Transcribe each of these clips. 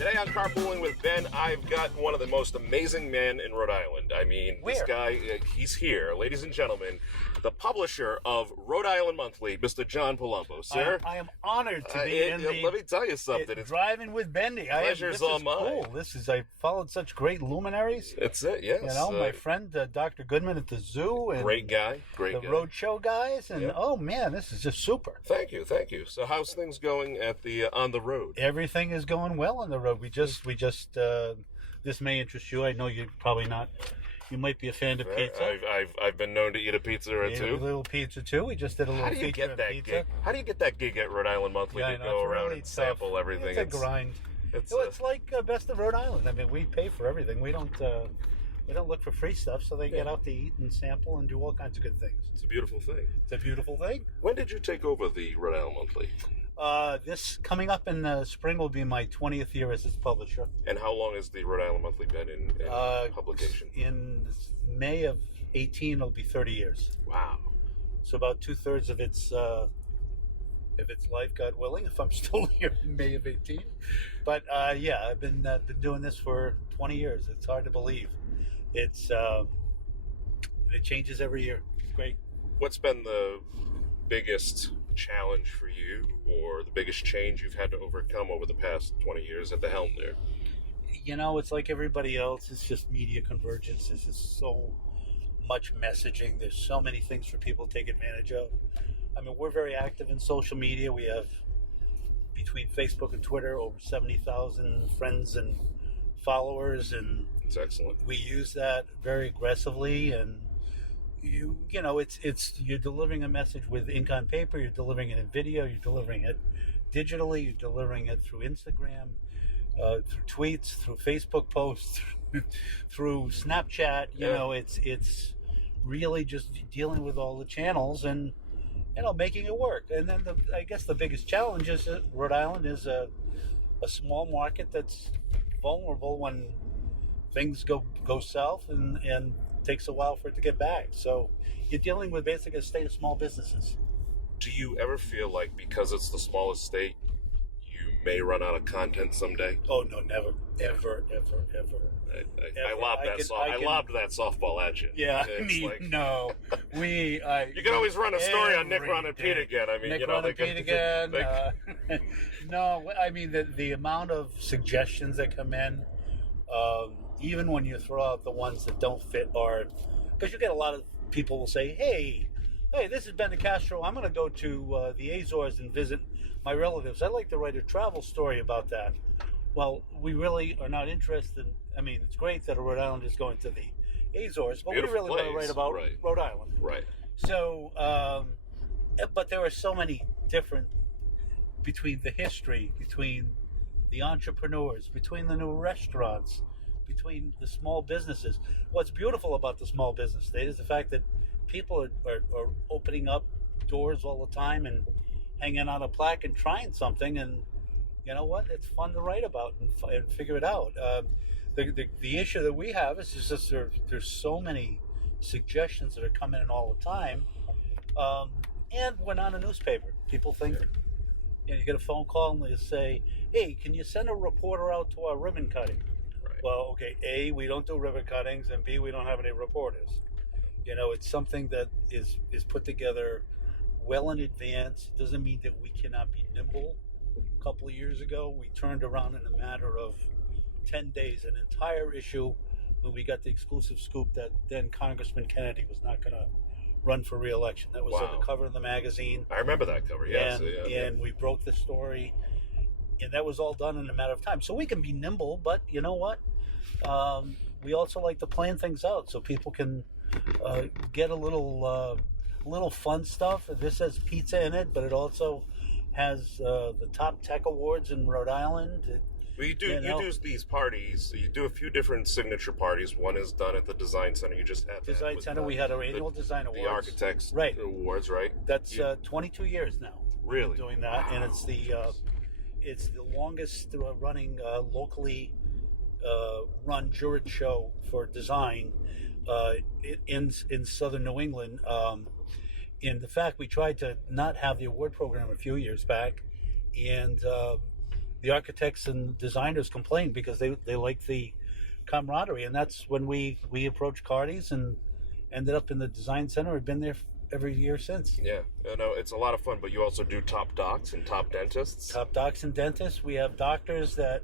Today on Carpooling with Ben, I've got one of the most amazing men in Rhode Island. I mean, Where? This guy, he's here. Ladies and gentlemen, the publisher of Rhode Island Monthly, Mr. John Palumbo. Sir? I am honored to be in the... Let me tell you something. It's Driving with Bendy. Pleasure's all mine. Cool. I followed such great luminaries. That's it, yes. You know, my friend Dr. Goodman at the zoo. And great guy. the Roadshow guys. And, oh, man, this is just super. Thank you. So how's things going at the on the road? Everything is going well on the road. We just this may interest you. I know you're probably not. You might be a fan of pizza. I've been known to eat a pizza or two. A little pizza too. We just did a little feature on pizza. Gig? How do you get that gig at Rhode Island Monthly to go around really and sample everything? It's a grind. It's like Best of Rhode Island. I mean, we pay for everything. We don't look for free stuff, so they get out to eat and sample and do all kinds of good things. It's a beautiful thing. It's a beautiful thing. When did you take over the Rhode Island Monthly? This coming up in the spring will be my 20th year as its publisher. And how long has the Rhode Island Monthly been in publication? In May of 18, it'll be 30 years. Wow. So about 2/3 of its life, God willing, if I'm still here in May of 18. But yeah, I've been doing this for 20 years. It's hard to believe. It changes every year. It's great. What's been the biggest challenge for you, or the biggest change you've had to overcome over the past 20 years at the helm there? You know, it's like everybody else. It's just media convergence. There's just so much messaging. There's so many things for people to take advantage of. I mean, we're very active in social media. We have, between Facebook and Twitter, over 70,000 friends and followers, and it's excellent. We use that very aggressively, and you know, it's you're delivering a message with ink on paper, you're delivering it in video, you're delivering it digitally, you're delivering it through Instagram, through tweets, through Facebook posts, through Snapchat. You know, it's really just dealing with all the channels and, you know, making it work. And then I guess the biggest challenge is that Rhode Island is a small market that's vulnerable when things go south and takes a while for it to get back. So you're dealing with basically a state of small businesses. Do you ever feel like, because it's the smallest state, you may run out of content someday? Oh no, never, ever. I lobbed that softball at you. Yeah, I mean, no, you can always run a story on Nick, Ron, and Pete again. I mean, Nick, Ron, and Pete again. No, I mean the amount of suggestions that come in. Even when you throw out the ones that don't fit, because you get a lot of people will say, hey, this is Ben de Castro. I'm going to go to the Azores and visit my relatives. I'd like to write a travel story about that. Well, we really are not interested. I mean, it's great that Rhode Island is going to the Azores, but beautiful we really want to write about Rhode Island. Right. So, but there are so many different, between the history, between the entrepreneurs, between the new restaurants, between the small businesses. What's beautiful about the small business state is the fact that people are opening up doors all the time and hanging on a plaque and trying something, and you know what? It's fun to write about and figure it out. The issue that we have is just there's so many suggestions that are coming in all the time, and we're not a newspaper. People think, you know, you get a phone call and they say, hey, can you send a reporter out to our ribbon cutting? Well, okay, A, we don't do ribbon cuttings, and B, we don't have any reporters. You know, it's something that is put together well in advance. It doesn't mean that we cannot be nimble. A couple of years ago, we turned around in a matter of 10 days an entire issue when we got the exclusive scoop that then Congressman Kennedy was not going to run for re-election. That was on the cover of the magazine. I remember that cover, yes. And we broke the story. And that was all done in a matter of time. So we can be nimble, but you know what? We also like to plan things out so people can get a little fun stuff. This has pizza in it, but it also has the top tech awards in Rhode Island. Well, you do these parties. You do a few different signature parties. One is done at the Design Center. You just had Design Center. We had our annual Design Awards. The Architects Awards, right? That's 22 years now. Really? Doing that, and it's the longest running locally run juried show for design in southern New England. In the fact, we tried to not have the award program a few years back, and the architects and designers complain because they like the camaraderie, and that's when we approached Cardi's and ended up in the design center. I've been there every year since. Yeah, I know it's a lot of fun, but you also do top docs and top dentists. Top docs and dentists. We have doctors that.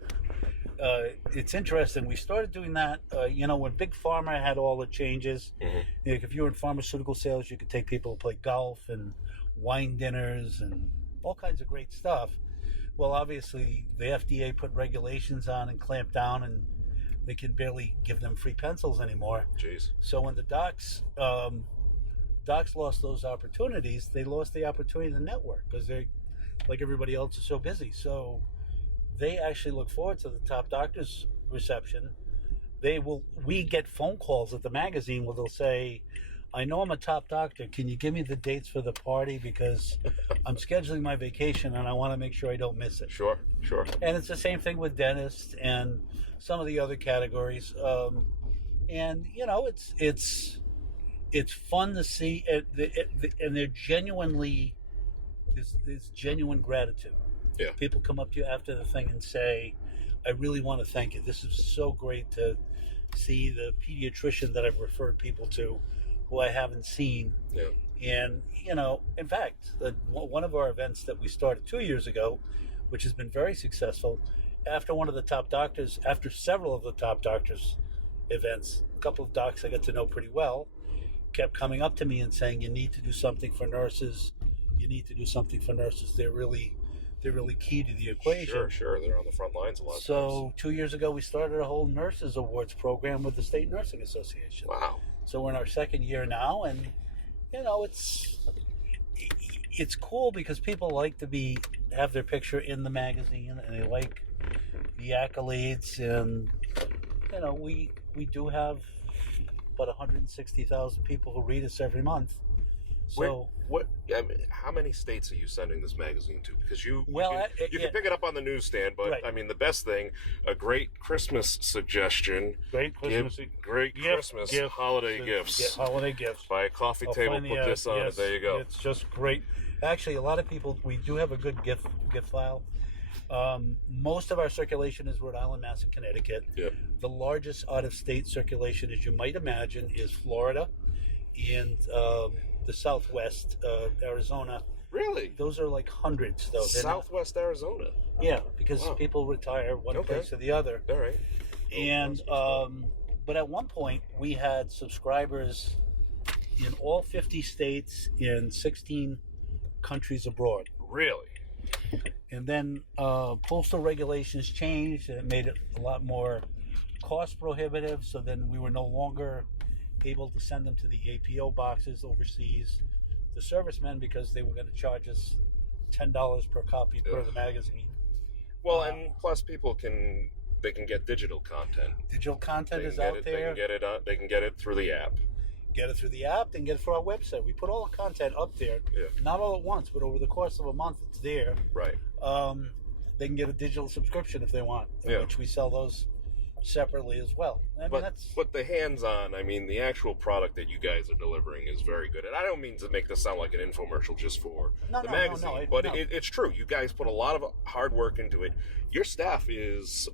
It's interesting. We started doing that, when Big Pharma had all the changes. Mm-hmm. Like if you were in pharmaceutical sales, you could take people to play golf and wine dinners and all kinds of great stuff. Well, obviously, the FDA put regulations on and clamped down, and they can barely give them free pencils anymore. Jeez. So when the docs lost those opportunities, they lost the opportunity to network because they, like everybody else, are so busy. So they actually look forward to the top doctors reception. We get phone calls at the magazine where they'll say, I know I'm a top doctor. Can you give me the dates for the party? Because I'm scheduling my vacation and I want to make sure I don't miss it. Sure. And it's the same thing with dentists and some of the other categories. And it's fun to see, and they're genuinely, there's genuine gratitude. Yeah. People come up to you after the thing and say, I really want to thank you. This is so great to see the pediatrician that I've referred people to who I haven't seen. Yeah. And, in fact, one of our events that we started 2 years ago, which has been very successful, after several of the top doctors events, a couple of docs I got to know pretty well, kept coming up to me and saying, you need to do something for nurses. You need to do something for nurses. They're really key to the equation. Sure. They're on the front lines a lot of times. So 2 years ago, we started a whole nurses awards program with the State Nursing Association. Wow. So we're in our second year now, and it's cool because people like to have their picture in the magazine, and they like the accolades, and we do have about 160,000 people who read us every month. So how many states are you sending this magazine to? Because you can pick it up on the newsstand, but right. I mean the best thing, a great Christmas suggestion. Great Christmas holiday gifts. Holiday gifts. Buy a coffee table, put this on it. There you go. It's just great. Actually, a lot of people, we do have a good gift file. Most of our circulation is Rhode Island, Mass, and Connecticut. Yeah. The largest out-of-state circulation, as you might imagine, is Florida and the Southwest, Arizona. Really? Those are like hundreds, though. Southwest Arizona? Yeah, because people retire one place or the other. All right. And but at one point, we had subscribers in all 50 states in 16 countries abroad. Really? And then postal regulations changed, and it made it a lot more cost prohibitive. So then we were no longer able to send them to the APO boxes overseas, the servicemen, because they were going to charge us $10 per copy per the magazine. Well, and plus people can get digital content. Digital content is out there. They can get it through the app. Get it through the app, then get it through our website. We put all the content up there, not all at once, but over the course of a month, it's there. Right. They can get a digital subscription if they want, which we sell those separately as well. But the hands-on, the actual product that you guys are delivering is very good. And I don't mean to make this sound like an infomercial just for the magazine, but it's true. You guys put a lot of hard work into it. Your staff is,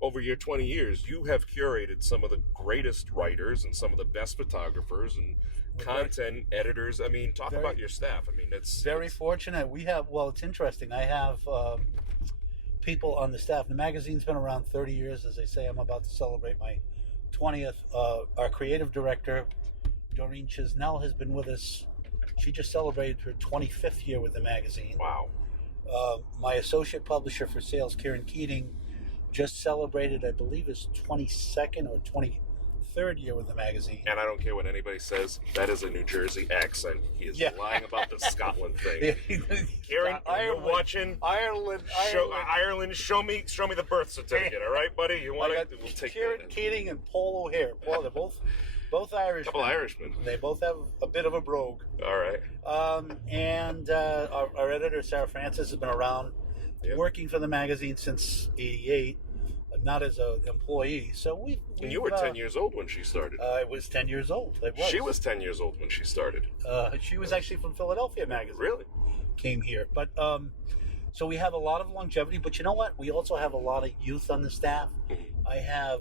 over your 20 years, you have curated some of the greatest writers and some of the best photographers and content editors. Talk about your staff. It's very fortunate. We have, it's interesting. I have people on the staff. The magazine's been around 30 years. As I say, I'm about to celebrate my 20th. Our creative director, Doreen Chisnell, has been with us. She just celebrated her 25th year with the magazine. Wow. My associate publisher for sales, Kieran Keating, just celebrated, I believe, his 22nd or 23rd year with the magazine. And I don't care what anybody says, that is a New Jersey accent. He is lying about the Scotland thing. Kieran, you're watching Ireland. Show me the birth certificate, all right, buddy? You want it? We'll take Kieran Keating and Paul O'Hare. They're both Irish. Couple Irishmen. They both have a bit of a brogue. All right. And our editor, Sara Francis, has been around working for the magazine since '88, not as an employee. So and you were 10 years old when she started. I was 10 years old. She was 10 years old when she started. She was actually from Philadelphia magazine. Really? Came here. But So we have a lot of longevity, but you know what? We also have a lot of youth on the staff. I have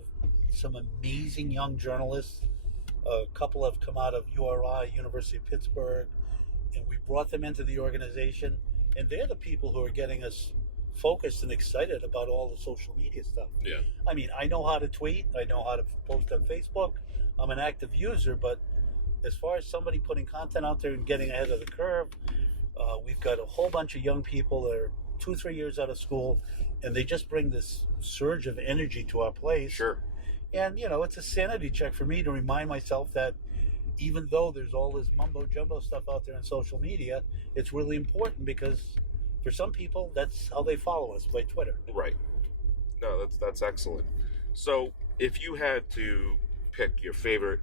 some amazing young journalists. A couple have come out of URI, University of Pittsburgh, and we brought them into the organization. And they're the people who are getting us focused and excited about all the social media stuff. Yeah. I mean, I know how to tweet. I know how to post on Facebook. I'm an active user, but as far as somebody putting content out there and getting ahead of the curve, we've got a whole bunch of young people that are 2-3 years out of school, and they just bring this surge of energy to our place. Sure. And, you know, it's a sanity check for me to remind myself that even though there's all this mumbo-jumbo stuff out there on social media, it's really important because for some people, that's how they follow us, by Twitter. Right. No, that's excellent. So if you had to pick your favorite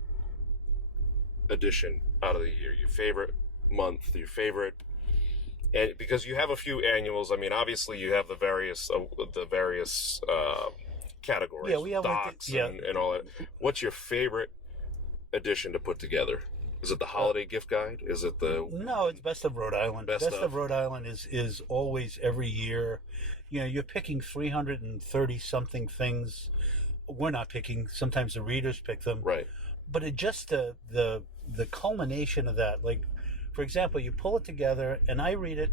edition out of the year, your favorite month, your favorite, and because you have a few annuals, I mean, obviously you have the various categories, yeah, we have docs and all that. What's your favorite edition to put together? Is it the holiday gift guide? Is it the... No, it's Best of Rhode Island. Best of Rhode Island is always every year. You know, you're picking 330-something things. We're not picking. Sometimes the readers pick them. Right. But it just the culmination of that. Like, for example, you pull it together, and I read it.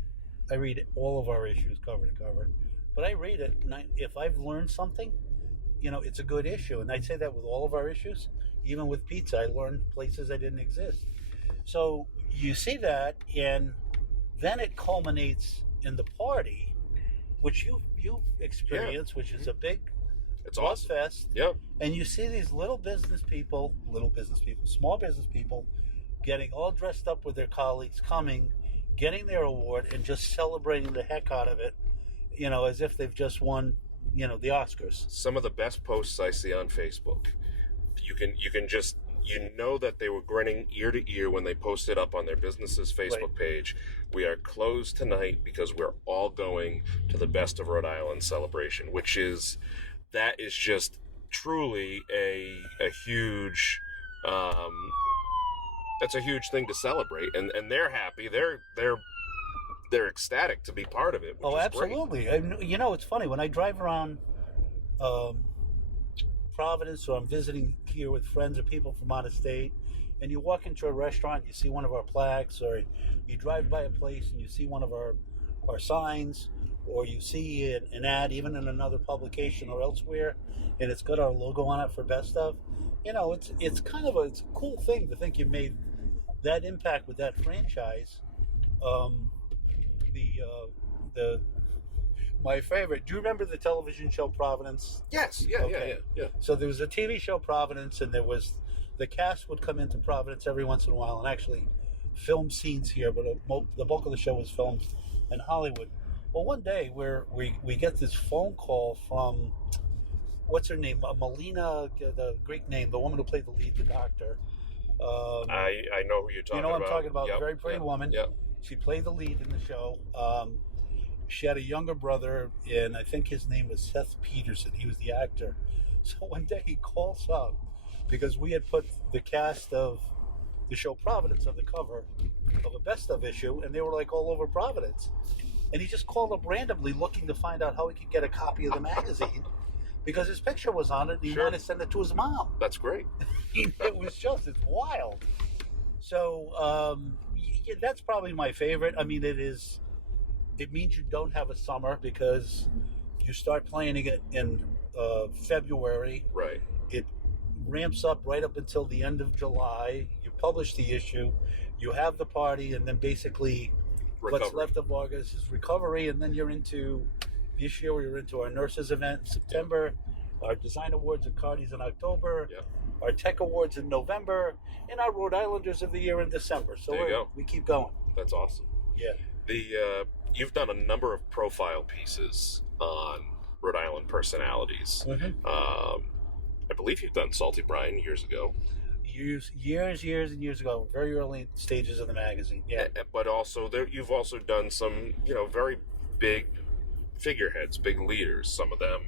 I read all of our issues cover to cover. But I read it, and if I've learned something, you know, it's a good issue. And I say that with all of our issues. Even with pizza, I learned places that didn't exist. So you see that, and then it culminates in the party, which you experience, which is a big awesome fest. Yeah. And you see these small business people, getting all dressed up with their colleagues, coming, getting their award, and just celebrating the heck out of it, you know, as if they've just won, you know, the Oscars. Some of the best posts I see on Facebook. You can just, you know that they were grinning ear to ear when they posted up on their business's Facebook page. We are closed tonight because we're all going to the Best of Rhode Island celebration, that is just truly a huge, that's a huge thing to celebrate, and they're happy. They're ecstatic to be part of it. Which is absolutely. Great. You know, it's funny when I drive around Providence, or I'm visiting here with friends or people from out of state, and you walk into a restaurant, you see one of our plaques, or you drive by a place and you see one of our signs, or you see an ad even in another publication or elsewhere, and it's got our logo on it for Best of. You know, it's kind of it's a cool thing to think you made that impact with that franchise. My favorite. Do you remember the television show Providence? Yes. Yeah. So there was a TV show Providence, and the cast would come into Providence every once in a while and actually film scenes here, but the bulk of the show was filmed in Hollywood. Well, one day we get this phone call from, what's her name? Melina, the Greek name, the woman who played the lead, the doctor. I know who you're talking about. You know what I'm talking about? Yep. Very pretty woman. Yep. She played the lead in the show. She had a younger brother, and I think his name was Seth Peterson. He was the actor. So one day he calls up because we had put the cast of the show Providence on the cover of a Best of issue, and they were like all over Providence. And he just called up randomly looking to find out how he could get a copy of the magazine because his picture was on it, and he wanted to send it to his mom. That's great. It's wild. So that's probably my favorite. I mean, it means you don't have a summer because you start planning it in February. Right. It ramps up right up until the end of July. You publish the issue, you have the party, and then basically what's left of August is recovery, and then you're into, this year we were into our nurses event in September, our design awards at Cardi's in October, our tech awards in November, and our Rhode Islanders of the year in December. So we keep going. That's awesome. Yeah. You've done a number of profile pieces on Rhode Island personalities. Mm-hmm. I believe you've done Salty Brian years ago. Years and years ago, very early stages of the magazine. Yeah. But also, you've also done some, very big figureheads, big leaders. Some of them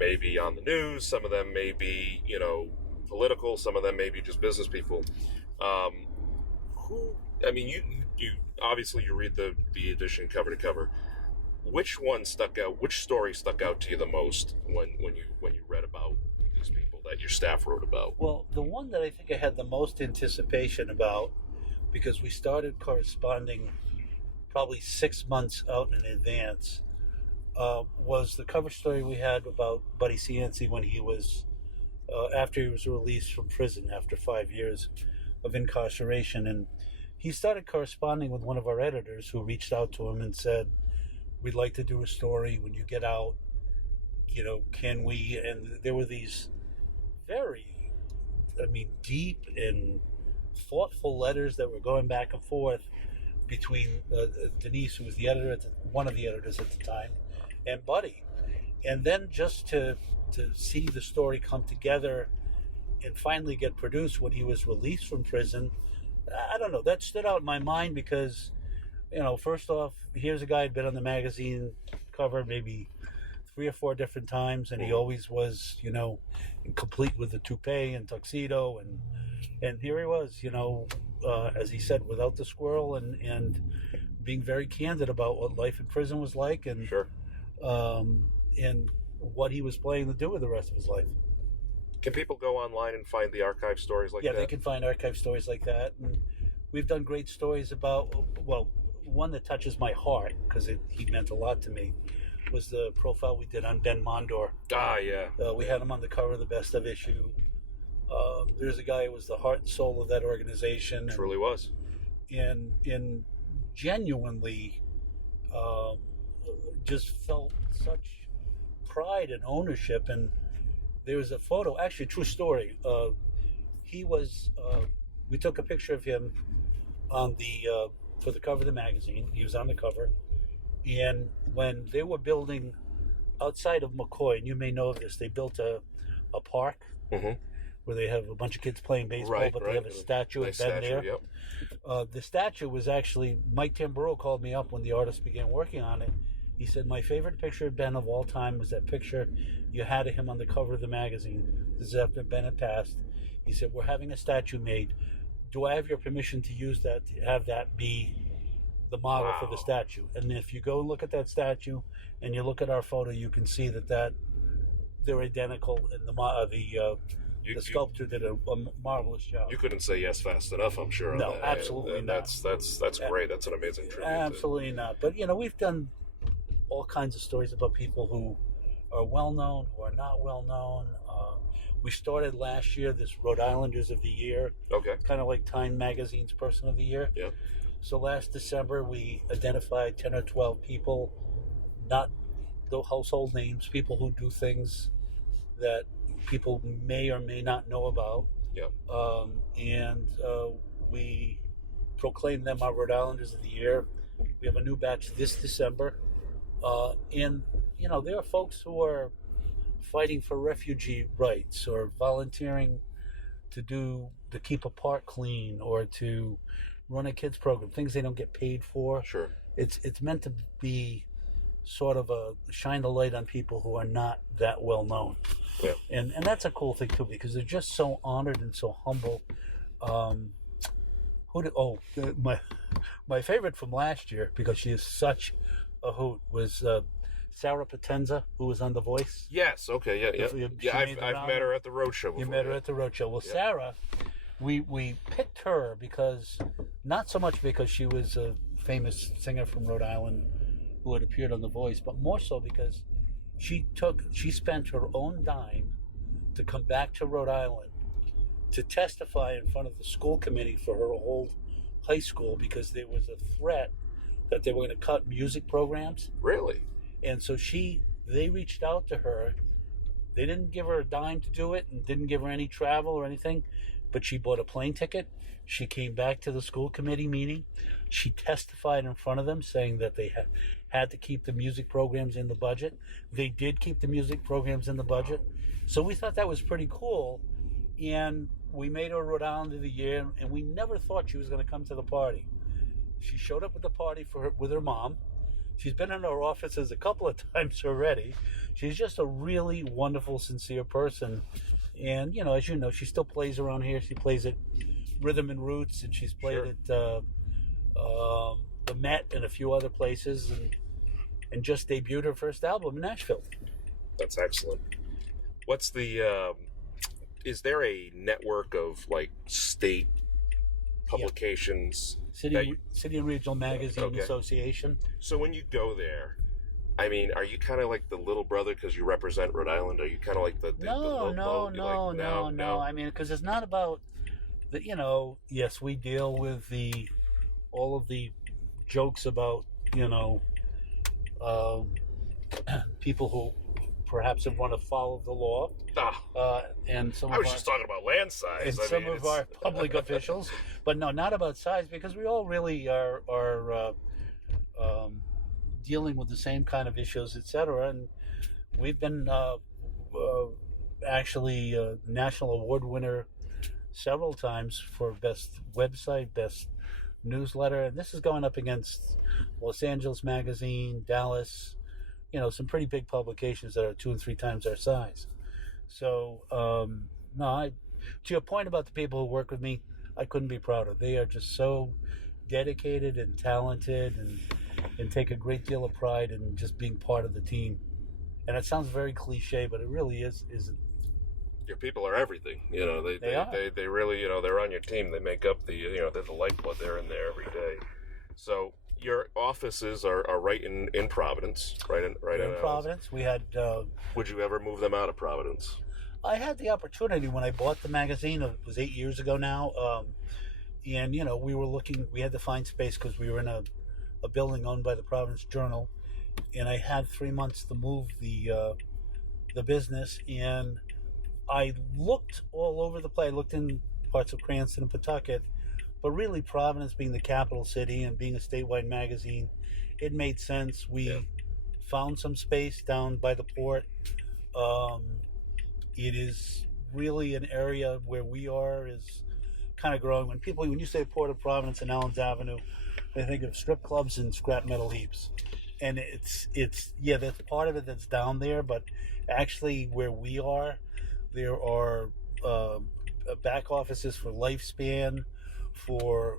may be on the news. Some of them may be, political. Some of them may be just business people. You obviously you read the edition cover to cover. which one stuck out? Which story stuck out to you the most when you read about these people that your staff wrote about? Well, the one that I think I had the most anticipation about, because we started corresponding probably 6 months out in advance, was the cover story we had about Buddy Cianci when he was, after he was released from prison after 5 years of incarceration. And he started corresponding with one of our editors who reached out to him and said, we'd like to do a story when you get out, can we? And there were these very, deep and thoughtful letters that were going back and forth between Denise, who was the editor, one of the editors at the time, and Buddy. And then just to see the story come together and finally get produced when he was released from prison, I don't know, that stood out in my mind because, first off, here's a guy who'd been on the magazine cover maybe 3 or 4 different times, and he always was, complete with the toupee and tuxedo, and here he was, as he said, without the squirrel, and being very candid about what life in prison was like, and sure. And what he was planning to do with the rest of his life. Can people go online and find the archive stories like that? Yeah, they can find archive stories like that, and we've done great stories about, well, one that touches my heart because he meant a lot to me was the profile we did on Ben Mondor. Ah, yeah. We had him on the cover of the Best Of issue. There's a guy who was the heart and soul of that organization. Truly was. And genuinely just felt such pride and ownership. And there was a photo, actually a true story. We took a picture of him on for the cover of the magazine. He was on the cover. And when they were building outside of McCoy, and you may know of this, they built a park where they have a bunch of kids playing baseball, but they have a statue of Ben there. Yep. The statue was actually, Mike Tamburo called me up when the artist began working on it. He said, my favorite picture of Ben of all time was that picture you had of him on the cover of the magazine. This is after Ben had passed. He said, we're having a statue made. Do I have your permission to use that, to have that be the model for the statue? And if you go and look at that statue and you look at our photo, you can see that they're identical, and the sculptor did a marvelous job. You couldn't say yes fast enough, I'm sure. No, absolutely not. That's great. That's an amazing tribute. Absolutely not. But we've done all kinds of stories about people who are well known, who are not well known. We started last year this Rhode Islanders of the Year. Okay. Kind of like Time Magazine's Person of the Year. Yeah. So last December we identified 10 or 12 people, not the household names, people who do things that people may or may not know about. Yeah. And we proclaimed them our Rhode Islanders of the Year. We have a new batch this December. And, there are folks who are fighting for refugee rights or volunteering to keep a park clean or to run a kids program, things they don't get paid for. Sure. It's meant to be sort of a shine the light on people who are not that well known. Yeah. And that's a cool thing too, because they're just so honored and so humble. My favorite from last year, because she is such a hoot, was Sara Potenza, who was on The Voice. Yes, okay, yeah. I've met her at the Roadshow before. You met her at the Roadshow. Well, yeah. Sara, we picked her not so much because she was a famous singer from Rhode Island who had appeared on The Voice, but more so because she spent her own dime to come back to Rhode Island to testify in front of the school committee for her old high school because there was a threat that they were going to cut music programs. Really? And so they reached out to her. They didn't give her a dime to do it and didn't give her any travel or anything, but she bought a plane ticket. She came back to the school committee meeting. She testified in front of them saying that they had to keep the music programs in the budget. They did keep the music programs in the budget. So we thought that was pretty cool. And we made her Rhode Island of the Year, and we never thought she was going to come to the party. She showed up at the party with her mom. She's been in our offices a couple of times already. She's just a really wonderful, sincere person. And, as you know, she still plays around here. She plays at Rhythm and Roots, and she's played at the Met and a few other places. And and just debuted her first album in Nashville. That's excellent. What's the is there a network of like state publications? City and Regional Magazine Association. So when you go there, I mean, are you kind of like the little brother because you represent Rhode Island? Are you kind of like the no? I mean, because it's not about the, yes, we deal with all of the jokes about, people who perhaps have run afoul of the law. And some I was just talking about land size. And some of our public officials. But no, not about size, because we all really are dealing with the same kind of issues, etc. And we've been actually a national award winner several times for best website, best newsletter, and this is going up against Los Angeles Magazine, Dallas, some pretty big publications that are 2 and 3 times our size. So, to your point about the people who work with me, I couldn't be prouder. They are just so dedicated and talented and take a great deal of pride in just being part of the team. And it sounds very cliche, but it really isn't. Your people are everything. They really, they're on your team. They make up they're the lifeblood. They're in there every day. So your offices are right in Providence, right in Providence. We had. Would you ever move them out of Providence? I had the opportunity when I bought the magazine. It was 8 years ago now, and we were looking. We had to find space because we were in a building owned by the Providence Journal, and I had 3 months to move the business. And I looked all over the place. I looked in parts of Cranston and Pawtucket, but really Providence being the capital city and being a statewide magazine, it made sense. We found some space down by the port. It is really an area where we are is kind of growing. When you say Port of Providence and Allen's Avenue, they think of strip clubs and scrap metal heaps. And it's that's part of it that's down there, but actually where we are, there are back offices for Lifespan, for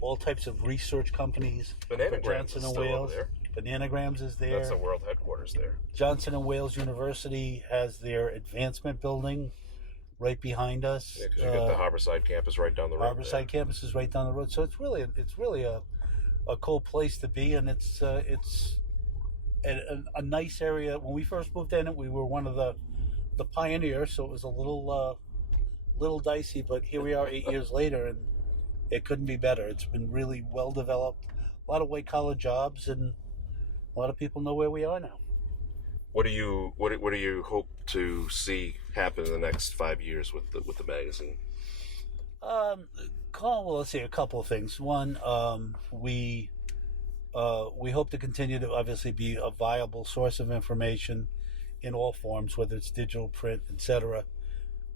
all types of research companies. Bananagrams is still over there. Bananagrams is there. That's the world headquarters there. Johnson & Wales University has their advancement building right behind us. Yeah, because you got the Harborside campus right down the road. Harborside campus is right down the road. So it's really a cool place to be, and it's a nice area. When we first moved in, we were one of the pioneers, so it was a little dicey. But here we are 8 years later, and it couldn't be better. It's been really well developed. A lot of white collar jobs, and a lot of people know where we are now. What do you hope to see happen in the next 5 years with the magazine? Well, let's see, a couple of things. One, we hope to continue to obviously be a viable source of information in all forms, whether it's digital, print, etc.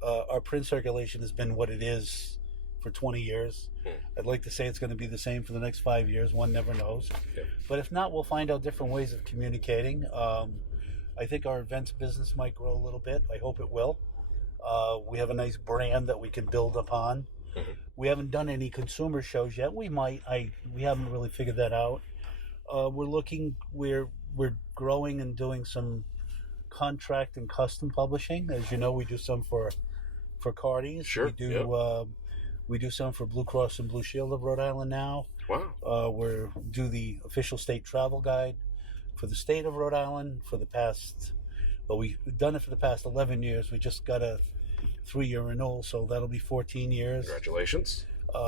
Our print circulation has been what it is for 20 years. I'd like to say it's going to be the same for the next 5 years. One never knows. Okay. But if not, we'll find out different ways of communicating. I think our events business might grow a little bit. I hope it will. We have a nice brand that we can build upon. Mm-hmm. We haven't done any consumer shows yet. We might. We haven't really figured that out. We're growing and doing some contract and custom publishing. As you know, we do some for Cardi. Sure. We do some for Blue Cross and Blue Shield of Rhode Island now. Wow. We do the official state travel guide for the state of Rhode Island for the past. Well, we've done it for the past 11 years. We just got a 3-year renewal, so that'll be 14 years. Congratulations.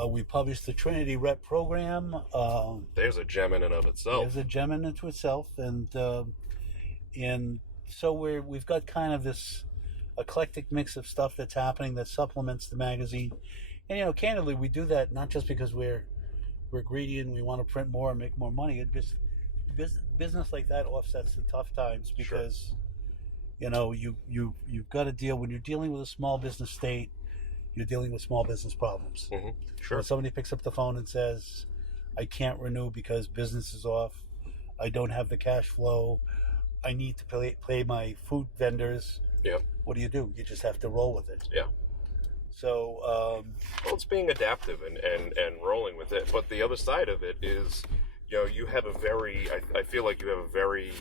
We published the Trinity Rep program. There's a gem in and of itself. There's a gem in and of itself, and so we've got kind of this eclectic mix of stuff that's happening that supplements the magazine. And candidly, we do that not just because we're greedy and we want to print more and make more money. It just business like that offsets the tough times because you've got to deal when you're dealing with a small business state. You're dealing with small business problems. Mm-hmm. Sure. When somebody picks up the phone and says, "I can't renew because business is off. I don't have the cash flow. I need to pay my food vendors." Yeah. What do? You just have to roll with it. Yeah. So, well, it's being adaptive and rolling with it. But the other side of it is you have a very, I feel like you have a very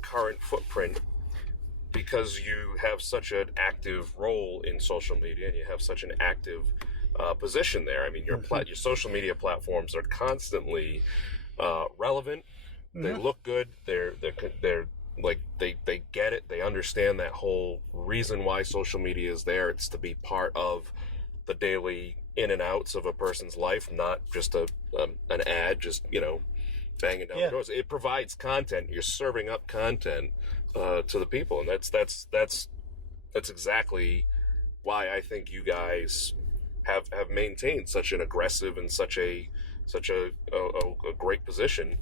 current footprint because you have such an active role in social media and you have such an active position there. I mean, your social media platforms are constantly relevant. They look good. They're like they get it. They understand that whole reason why social media is there. It's to be part of the daily in and outs of a person's life, not just an ad, just banging down the doors. It provides content. You're serving up content to the people, and that's exactly why I think you guys have maintained such an aggressive and such a great position.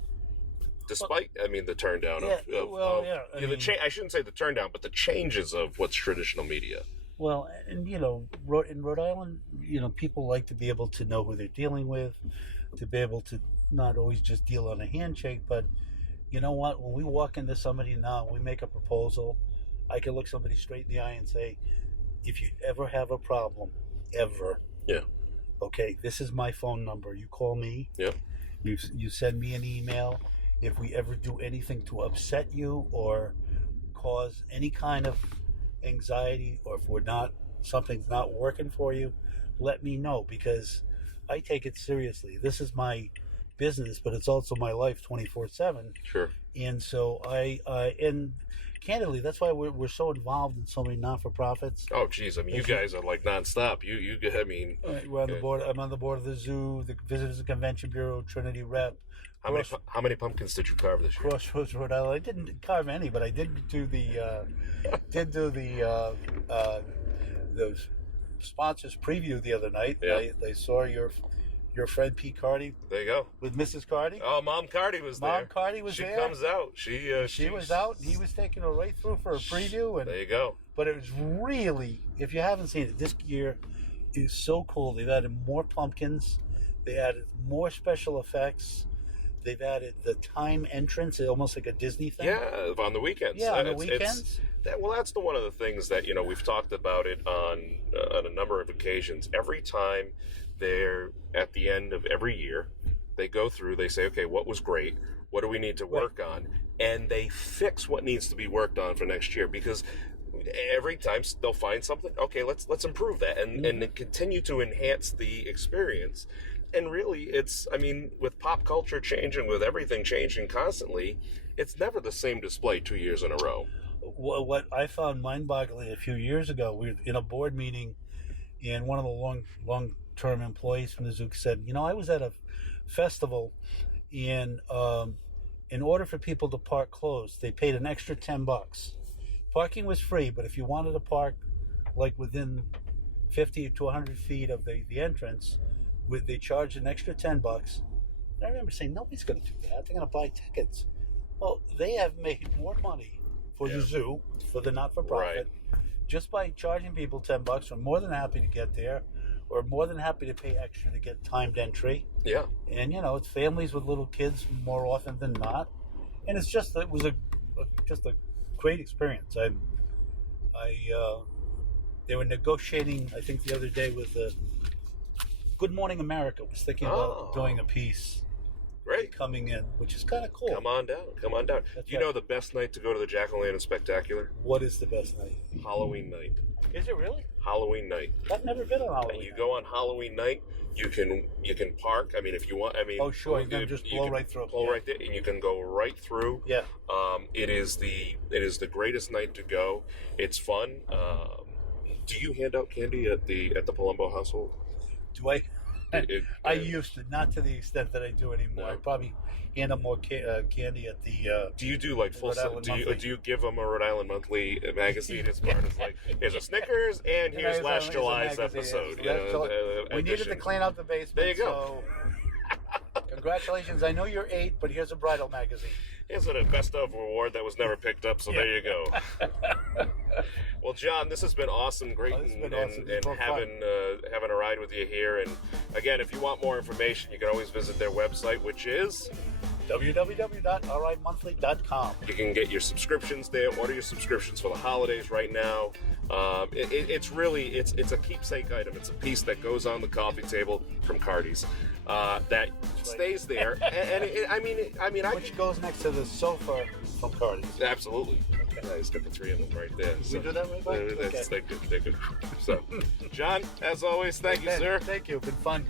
Despite, the turn down I shouldn't say the turn down, but the changes of what's traditional media. Well, and in Rhode Island, people like to be able to know who they're dealing with, to be able to not always just deal on a handshake, but you know what? When we walk into somebody now, we make a proposal. I can look somebody straight in the eye and say, if you ever have a problem, okay, this is my phone number. You call me. Yeah. You send me an email. If we ever do anything to upset you or cause any kind of anxiety, or if something's not working for you, let me know, because I take it seriously. This is my business, but it's also my life 24/7. Sure. And so and candidly, that's why we're so involved in so many non-for-profits. Oh, geez. You guys are like nonstop. We're on the board. I'm on the board of the zoo, the Visitors and Convention Bureau, Trinity Rep. How many pumpkins did you carve this year? Crossroads, Rhode Island. I didn't carve any, but I did do the sponsors preview the other night. Yeah. I saw your friend Pete Cardi. There you go. With Mrs. Cardi. Oh, Mom Cardi was there. Mom Cardi was there. She comes out. She was out, and he was taking her right through for a preview. And there you go. But it was really, if you haven't seen it, this year is so cool. They've added more pumpkins. They added more special effects. They've added the time entrance, almost like a Disney thing. Yeah, on the weekends. Yeah, on the weekends. That's one of the things that, we've talked about it on a number of occasions. Every time they're at the end of every year, they go through, they say, okay, what was great? What do we need to work on? And they fix what needs to be worked on for next year, because every time they'll find something, okay, let's improve that and continue to enhance the experience. And really, with pop culture changing, with everything changing constantly, it's never the same display 2 years in a row. What I found mind-boggling a few years ago, we were in a board meeting, and one of the long-term employees from the zoo said, I was at a festival, and in order for people to park closed, they paid an extra $10. Parking was free, but if you wanted to park like within 50 to 100 feet of the entrance, they charged an extra $10. I remember saying, nobody's going to do that. They're going to buy tickets. Well, they have made more money for the zoo, for the not-for-profit, just by charging people $10. We're more than happy to get there. We're more than happy to pay extra to get timed entry. Yeah. And, it's families with little kids more often than not. And it was just a great experience. They were negotiating, I think, the other day with Good Morning America was thinking about doing a piece. Great. Coming in, which is kind of cool. Come on down. That's you know the best night to go to the Jack-O-Lantern Spectacular? What is the best night? Halloween night. Is it really? Halloween night. I've never been on Halloween. And you go on Halloween night, you can park. If you want. Oh, sure. You can just blow right through. Blow right there, and you can go right through. Yeah. It is the greatest night to go. It's fun. Do you hand out candy at the Palumbo household? Do I? I used to, not to the extent that I do anymore. No. I probably hand them more candy at the. Do you do like full? Do you give them a Rhode Island Monthly magazine as part of like here's a Snickers and here's last July's episode? We needed to clean out the basement. There you go. So, congratulations! I know you're 8, but here's a bridal magazine. Here's a best of award that was never picked up. So there you go. Well, John, this has been awesome, great, and having a ride with you here. And again, if you want more information, you can always visit their website, which is www.rimonthly.com. You can get your subscriptions there. Order your subscriptions for the holidays right now. It's a keepsake item. It's a piece that goes on the coffee table from Cardi's that stays there. Which goes next to the sofa from Cardi's. Absolutely. I just got the three of them right there. We do that right back? They're good. So, John, as always, thank you, sir. Thank you. Been fun.